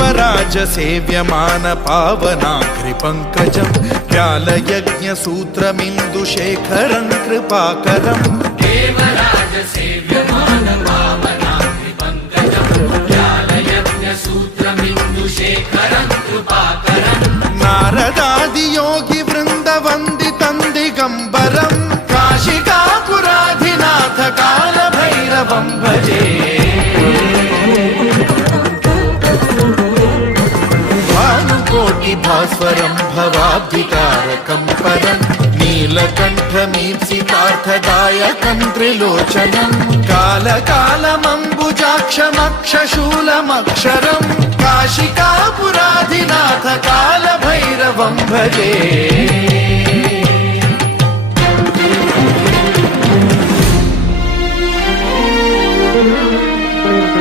देवराज सेव्यमान पावनाघ्रिपङ्कजं व्यालयज्ञसूत्रमिन्दुशेखरं कृपाकरं देवराज सेव्यमान पावनाघ्रिपङ्कजं व्यालयज्ञसूत्रमिन्दुशेखरं कृपाकरं नारदादियोगि वृन्दवन्दितं दिगम्बरं काशिकापुराधिनाथ कालभैरवं भजे भास्वरं भवाब्धिकारकं परं नीलकण्ठमीप्सितार्थदायकं त्रिलोचनं कालकालमम्बुजाक्षमक्षशूलमक्षरं काशिकापुराधिनाथ कालभैरवं भजे।